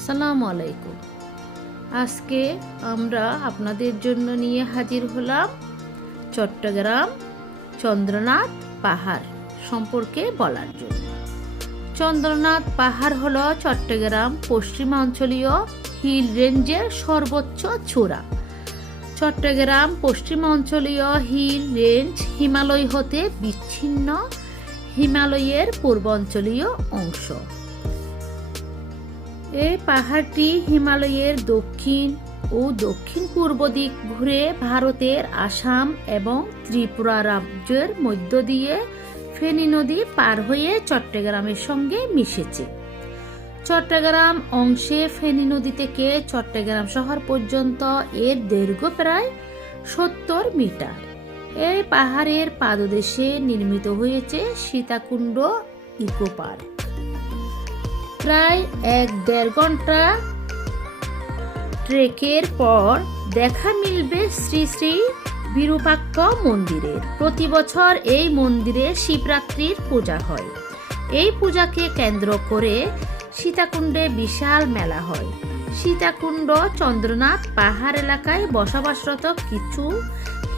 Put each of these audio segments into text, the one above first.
আসসালামু আলাইকুম। আজকে আমরা আপনাদের জন্য নিয়ে হাজির হলাম চট্টগ্রাম চন্দ্রনাথ পাহাড় সম্পর্কে বলার জন্য। চন্দ্রনাথ পাহাড় হলো চট্টগ্রাম পশ্চিমাঞ্চলীয় হিল রেঞ্জের সর্বোচ্চ চূড়া। চট্টগ্রাম পশ্চিমাঞ্চলীয় হিল রেঞ্জ হিমালয় হতে বিচ্ছিন্ন হিমালয়ের পূর্বাঞ্চলীয় অংশ। এই পাহাড়টি হিমালয়ের দক্ষিণ ও দক্ষিণ পূর্ব দিক ঘুরে ভারতের আসাম এবং ত্রিপুরা রাজ্যের মধ্য দিয়ে ফেনী নদী পার হয়ে চট্টগ্রামের সঙ্গে মিশেছে। চট্টগ্রাম অংশে ফেনী নদী থেকে চট্টগ্রাম শহর পর্যন্ত এর দৈর্ঘ্য প্রায় 70 মিটার। এই পাহাড়ের পাদদেশে নির্মিত হয়েছে সীতাকুণ্ড ইকো পার্ক। প্রায় 1-1.5 ঘন্টা ট্রেকের পর দেখা মিলবে শ্রী শ্রী বিরূপাক্ষ মন্দিরের। প্রতি বছর এই মন্দিরে শিবরাত্রির পূজা হয়। এই পূজাকে কেন্দ্র করে সীতাকুণ্ডে বিশাল মেলা হয়। সীতাকুণ্ড চন্দ্রনাথ পাহাড় এলাকায় বসবাসরত কিছু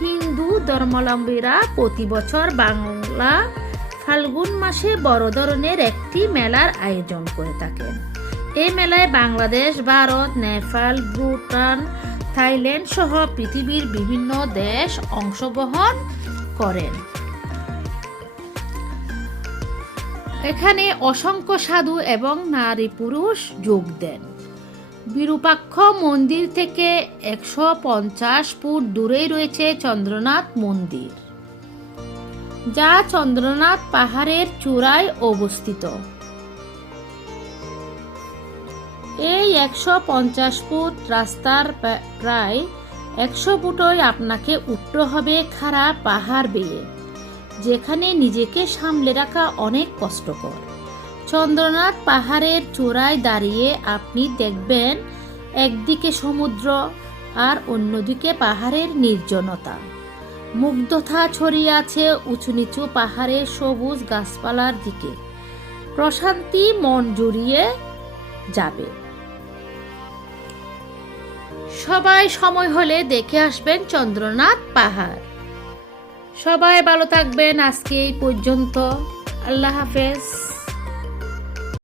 হিন্দু ধর্মাবলম্বীরা প্রতি বছর বাংলা ফাল্গুন মাসে বড় ধরনের একটি মেলার আয়োজন করে থাকেন। এই মেলায় বাংলাদেশ, ভারত, নেপাল, ভুটান, থাইল্যান্ড সহ পৃথিবীর বিভিন্ন দেশ অংশগ্রহণ করেন। এখানে অসংখ্য সাধু এবং নারী পুরুষ যোগ দেন। বিরূপাক্ষ মন্দির থেকে 150 ফুট দূরেই রয়েছে চন্দ্রনাথ মন্দির, যা চন্দ্রনাথ পাহাড়ের চূড়ায় অবস্থিত। এই 150 ফুট রাস্তার প্রায় 100 ফুটই আপনাকে উঠতে হবে খাড়া পাহাড় বেয়ে, যেখানে নিজেকে সামলে রাখা অনেক কষ্টকর। চন্দ্রনাথ পাহাড়ের চূড়ায় দাঁড়িয়ে আপনি দেখবেন একদিকে সমুদ্র আর অন্যদিকে পাহাড়ের নির্জনতা। মুগ্ধতা ছড়িয়ে আছে উঁচু নিচু পাহাড়ের সবুজ গাছপালার দিকে। প্রশান্তি মন জুড়িয়ে যাবে। সবাই সময় হলে দেখে আসবেন চন্দ্রনাথ পাহাড়। সবাই ভালো থাকবেন। আজকে এই পর্যন্ত। আল্লাহ হাফেজ।